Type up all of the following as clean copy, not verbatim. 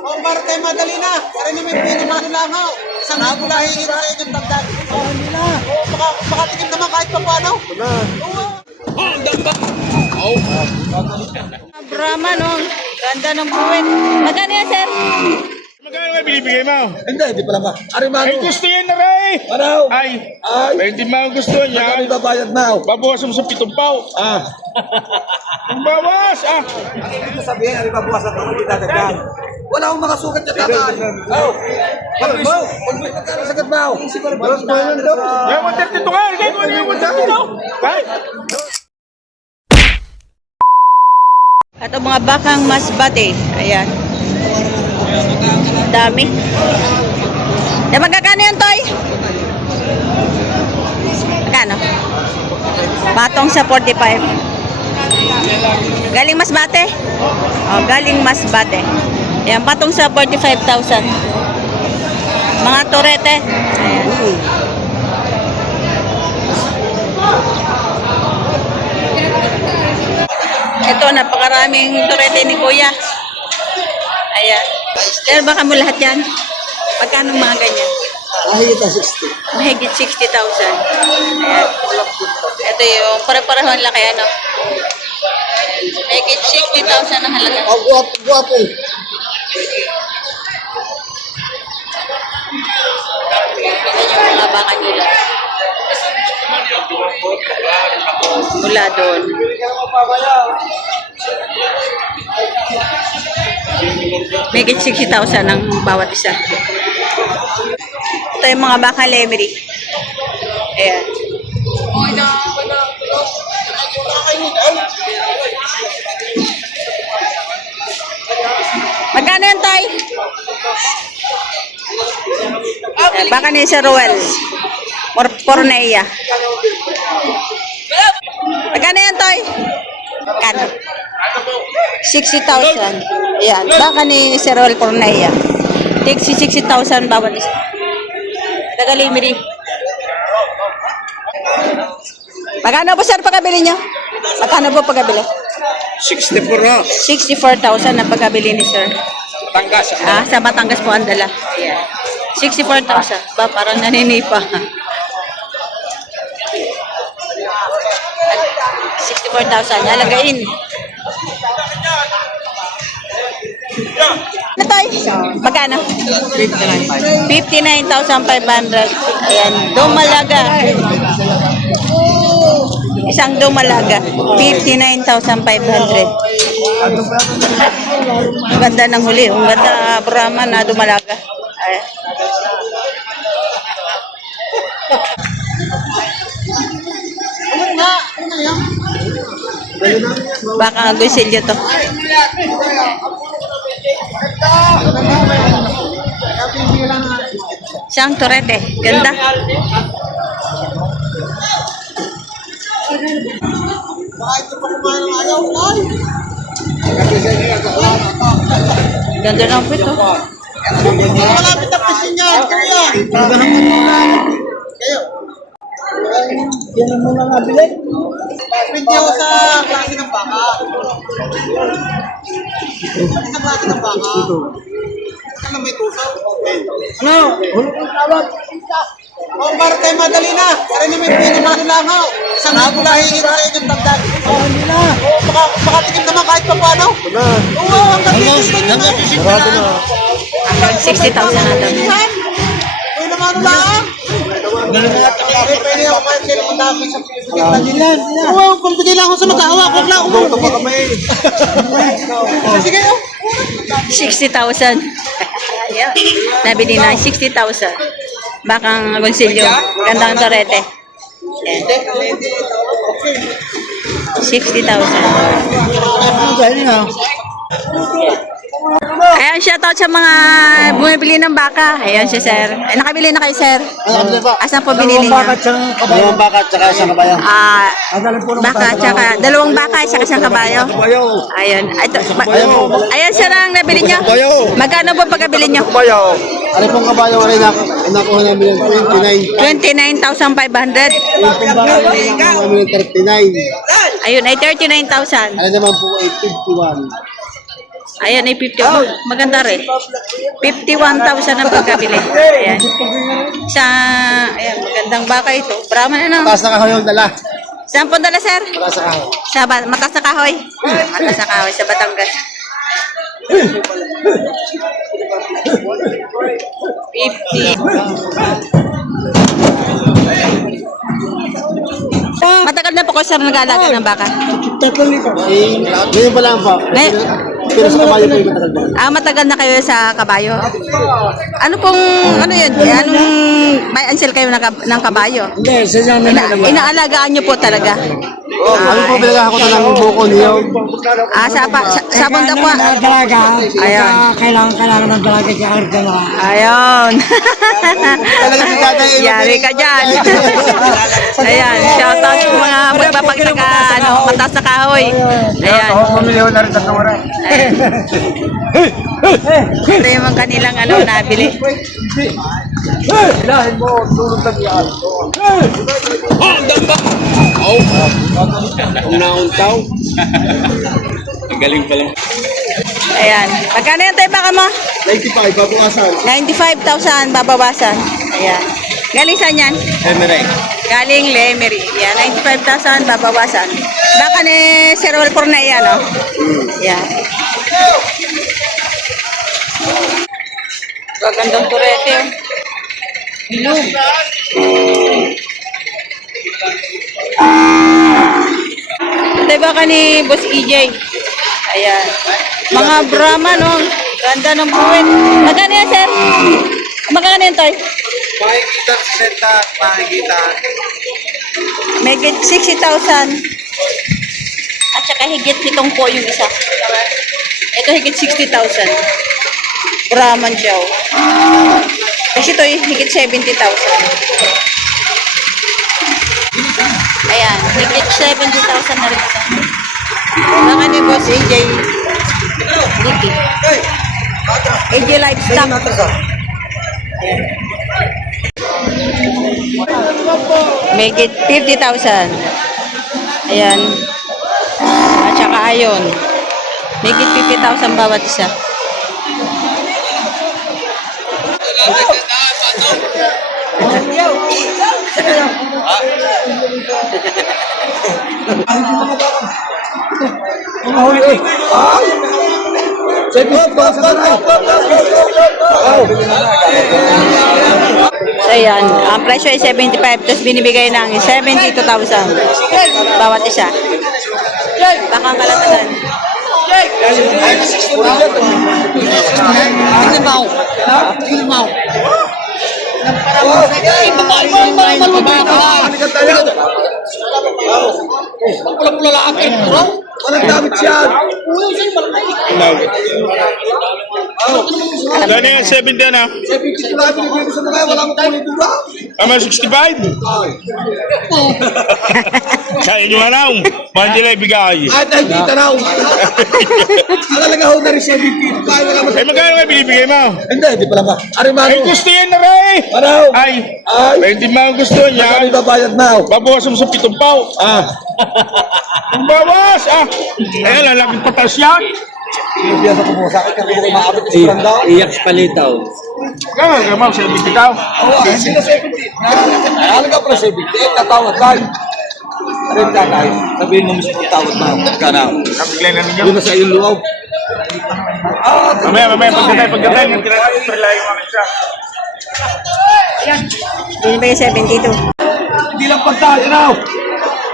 O, para tayo madali na. Para naman pinamano lang ho. Isang libo lang hingin sa inyong dagdag. Hindi na. O, makatikim naman kahit pa paano. Brahman, oh. Ganda ng buwit. Magkano yan, sir? Magkano nga binibigay mo? Hindi pala ba? Arimano. Ay, gusto yan na rin! Ano? Ay, hindi mo gusto niya. Babayad na. Babawas mo sa 7 paw. Ang bawas! Ano sabihin, ano ba buwasan ako, hindi dadagdag. Wala akong makasukat sa tatay. Pag may magkano sagat ba ako? Balas mo yun daw. Yan, 132 nga! Kaya ko ano yung 132? Ay! Ito mga bakang masbate. Ayan. Dami. Yan, magkakano yan, Toy? Magkano? Patong sa 45. Galing Masbate? Oh, galing Masbate. Yan, patong sa 45,000. Mga torete. Ayan. Ito, napakaraming torete ni Kuya. Ayan. Pero baka mo lahat yan. Pagkano mga ganyan? Mahigit na 60. Mahigit 60,000. Ayan. Ito yung pare-parehon laki, ano? Mahigit 60,000 ang halaga. Guwapo. Yan yung mga baka nila. Mula doon. Mahigit 60,000 ang bawat isa. Ito yung mga baka lemery. Ayan. Magkano yan, Tay? Baka ni Sir Ruel. Porneia. Magkano yan, Tay? Magkano? 60,000. Ayan. Baka ni Sir Ruel Porneia. 60,000 bawat isa. Tagalimiri. Magkano po, sir, pagkabili niyo? Magkano po pagkabili? 64 na. 64,000 na pagkabili ni sir. Tanggas. Sa Batangas po ang dala. Ayan. 64,000. Ba, parang naninipa. 64,000. Alagain. Ano tayo? Magkano? 59,500. Ayan. Dumalaga. Isang dumalaga. 59,500. Ang ganda ng huli. Ang ganda Brahman na dumalaga. Ayan. Baka agusilyo to. Siyang torete. Ganda. Ganda ng pito. Malapit na pisin niya. Kaya. Kayo. Yan ang muna nabili. Pwede ako sa klase ng baka. Sa klase ng baka. Ano may tusaw? Ano? Hulog ang tawag. O, para tayo madali na. Para naman pinamano lang ho. Isang libo lang hingin sa inyong dagdag. Hindi na. O, makatikim naman kahit pa paano. Oo, hanggang 60,000 na daw. Uy, naman lang. Pwede ako kahit sila matapos sa pagkakilan. Oo, kung bigay lang ako sa mag-aawa, huwag lang. Umuto pa kami. Sige, 60,000. Ayan. Nabili na 60,000. Bakang agonsilyo. Gandang torete. Ayan. 60,000. Ayan, shoutout sa mga bumibili ng baka. Ayan siya, sir. Ay, nakabili na kayo, sir? Asan po binili niya? Dalawang baka at saka isang kabayo. Dalawang baka, saka isang kabayo. Ayun. Ayan, sir, ang nabili niyo. Magkano po pagkabili niyo? Ano pong kabayo rin nakuha namin yung 29. 29,500. Yung pong baka nakuha namin yung 39. Ayun, ay 39,000. Ano naman po ay 51. Ayan ay 50. Maganda rin. 51,000 ang pagkabili. Ayan. Ayan, magandang baka ito. Brahman ano? Taas na kahoy yung dala. Saan po dala, sir? Taas na kahoy. Mataas na kahoy. Mataas na kahoy sa Batangas. 50. Matagal na po ko, sir, nag-aalaga ng baka. Ngayon pa lang po. Pero sa kabayo po yung matagal na. Matagal na kayo sa kabayo. Ano yun? Anong buy and sell kayo ng kabayo? Hindi, sa Inaalagaan nyo po talaga. Ano po pinagkakakuha ng buko niyo? Sa bunda po. Dalaga. Ayan. Kailangan ng dalaga kaya arga na. Ayun. Talaga si tatay. Yari ka dyan. Ayan. Shoutout sa mga magpapagsaka, mataas na kahoy. Ayan. Pumiliho na rin sa kamara. Ito yung mga kanilang nabili. Ilahin mo, tulog na yan. Unauntaw. Galing pala. Ayan. Magkano yan tayo baka mo? 95, babukasan. 95,000 babawasan. Ayan. Galing saan yan? Emery. Galing Lemery. Yan, 95,000 babawasan. Baka ni Sir Walpor na yan, no? Yan. Gagandang turete, oh. Bilog. Ito yung baka ni Boss EJ. Ayan. Mga Brahma, no? Ganda ng buwin. Magkano yan, sir? Magkano yan, Toy? Makikita sa senta, makikita. May 60,000. At saka higit nitong po yung isa. Ito higit 60,000. Brahman siya. Kasi ito higit 70,000. Ayan, higit 70,000 na rin isa. Baka ni Boss AJ Licky. AJ Livestock. May higit 50,000. Ayan. At saka ayon. May higit 50,000 bawat isa. So yan, ang presyo ay 75, tapos binibigay ng 72,000 bawat isa. Bakang kalatagan. Walang damit siya. Gano'n yan, 70 na. 70 na binibigay sa mga walang kulit ba? Ama 65? Kaya nyo nga lang. Mandila ibigay. At nakikita raw. Alalaga ho na rin 70. Eh, magkano kayo binibigay mo? Hindi pala ba? Arimano. Ay, gusto yan na rin. Araw. Ay, hindi mo gusto niya. Magkano babayad na ho? Babawas mo sa 7 paw. Ang bawas! Eh, lalaking patas yan. Ibiya sa kumuha sa akin kasi kung maabot sa sobrang daw. Iyak palitaw. Gano'n, gano'n, 70 daw. Oo, hindi na 70. Alalaga pala 70. Tatawad lang. Rin tatay. Sabihin mo mismo tawad na. Kana. Nabiglan na ninyo. Yun na sa iyong luaw. Mamaya, pagkatay. Yung tinatapos yung mga isa. Binibigay 72. Hindi lang pagkain na.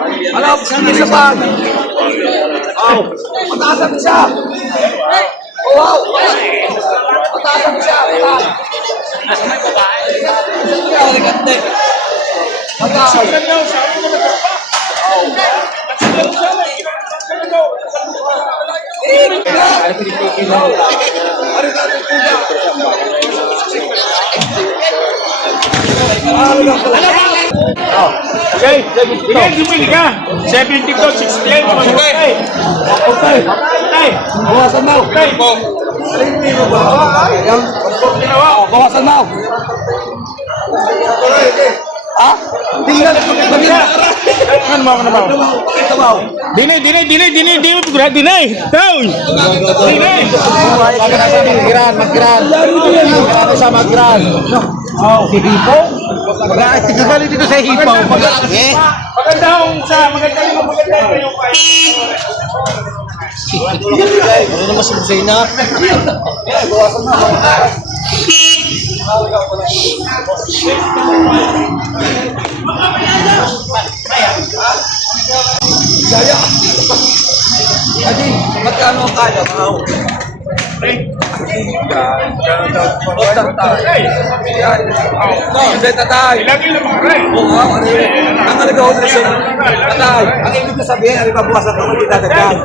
Alam, hindi sa pag. Oh, mataasan siya. Oh, wow. Mataasan siya. Okay, bigay ka. 70 to 68. Okay. Bawasan mo. Okay. Bawasan mo. Ha? Hindi na. Ano mo na ba? Dinay. Down. Dinay. Magran. Sa magran. Si Hipo? Tignan dito sa Hipo. Maganda yung Ano naman si Busina? Magkano ang kala mo? Hindi, tatay. Ilagay lang mga rin. Oo, ang nagawa na siya. Tatay, ang ibig ko sabihin, ang ibabawasan ko, hindi dadagdag.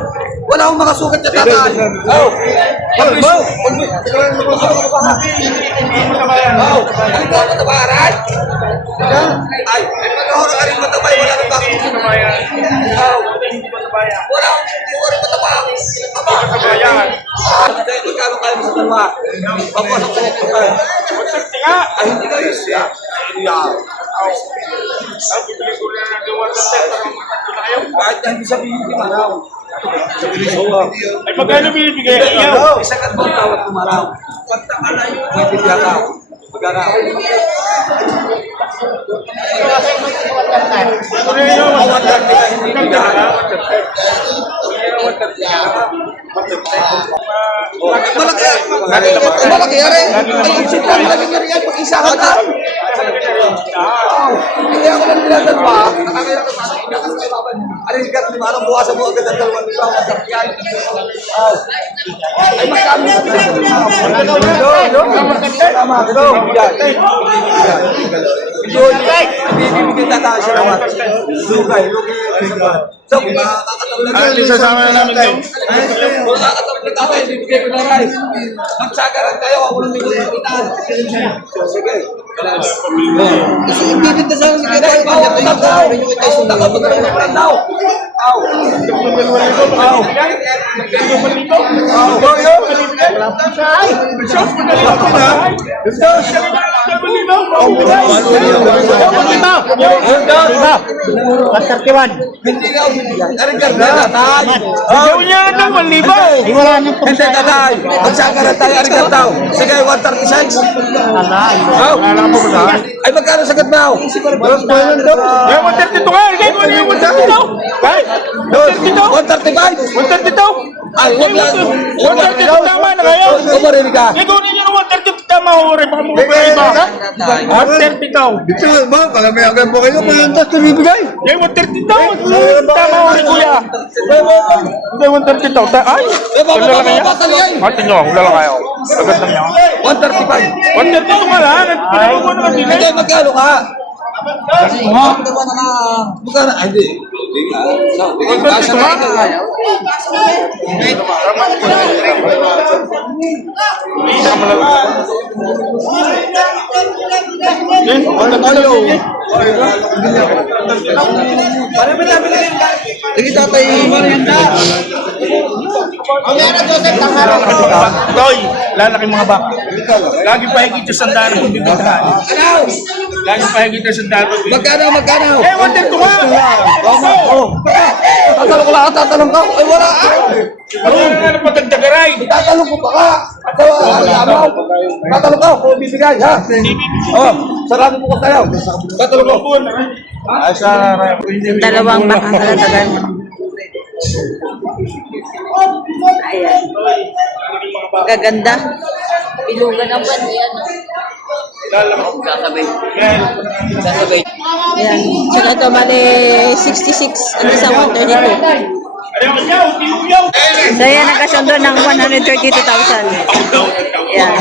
Wala akong mga sugat niya, tatay. Oo. Ang ikaw na tabaran? Ay, nagkahura ka rin matabay, wala nang bakit. Wala akong matabay. Tatay, magkano kayo mo sa dalawa? Pagpasok ko ito. Ay, hindi kayo siya. Kahit na hindi sabihin hindi maraw. Ay, magkano binibigay? Isa ka bang tawag kumaraw? Pagtakan na yun. May bigyan ka. Magkano? Malaki yan. Malaki yan pag isa ka na. Hindi ako lang niladalwa. Aling kat ni Manong bukasan mo agad ang dalawang ito. Ay magkano sa bibigyan tataas siya naman. Lugay. So, Aling sasama na namin ito. kung nakakatapos na tatay, bibigay ko na rin. Magsagaran kayo, ako nang may kulitan. Sige. Kasi bibigyan sa akin kayo. Hindi nga ako bibigyan. Aring karga tatay. Gawin niya na ng 1,000. Hindi tatay. Magsagaran tayo, aring karga. Sige, 136. Ay, magkano sagat na ako? Yung 132 nga. Ilagay ko na yung 132. Kahit 135. 132. Ay, wag lang. 132 tama na kayo. Kumarinig ka. Ikaw ninyo ng 132 tama ho rin. Baka mo ba iba? 132 daw. Dito ba? Pag may agad po kayo, may antas na bibigay. Yung 132 daw. Tama ho rin kuya. Hindi 132. Ay! Wala lang kaya? Matin nyo. Wala lang kayo. Agad lang yan. 135. 132 nga lang. Pinagawa ko naman din Hindi, eh. magkano ka? Magkano? Ay, hindi. Sige, tatay. Toy, lalaki mga baka. Lagi pahigit yung sandaan kung bibigyan. Ano? Lagi pahigit yung sandaan kung bibigyan. Magkano? Eh, 132 nga! Tatanong ko lang, tatanong ka. Ay, wala. Ano nga na patagdagaray? Tatanong ko pa ka. Tatanong ka, kung bibigay, ha? Oh, sarado mo ko tayo. Tatanong ko. Ay, sa Dalawang baka kalatagan. Ayan. Gaganda. Ilugan ng ban. Ayan. Sasabay. Ayan. Tsaka ito, mali 66. Ano sa 132. So, yan ang kasundo ng 132,000. Ayan.